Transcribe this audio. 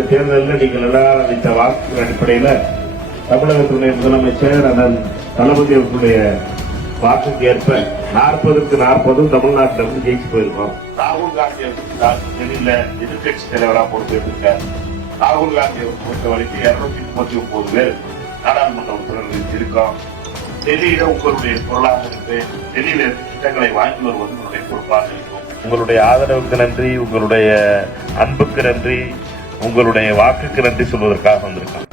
இந்த தேர்தலில் நீங்கள் எல்லாரும் அளித்த வாக்குகள் அடிப்படையில் தமிழகத்துடைய முதலமைச்சர் அதன் தளபதி அவர்களுடைய வாக்குக்கு ஏற்ப 40க்கு 40 தமிழ்நாட்டில் இருந்து ஜெயிச்சு போயிருக்கோம். ராகுல் காந்தி டெல்லியில எதிர்கட்சி தலைவராக பொறுப்பேற்றிருக்கார். ராகுல் காந்தி பொறுத்த வரைக்கும் 239 பேர் நாடாளுமன்ற உறுப்பினர்கள் இருக்கோம். டெல்லியில உங்களுடைய பொருளாதாரத்தை டெல்லியில திட்டங்களை வாங்கி வருவது உங்களுடைய பொறுப்பாக இருக்கும். உங்களுடைய ஆதரவுக்கு நன்றி, உங்களுடைய அன்புக்கு நன்றி, உங்களுடைய வாக்குக்கு நன்றி சொல்வதற்காக வந்திருக்கோம்.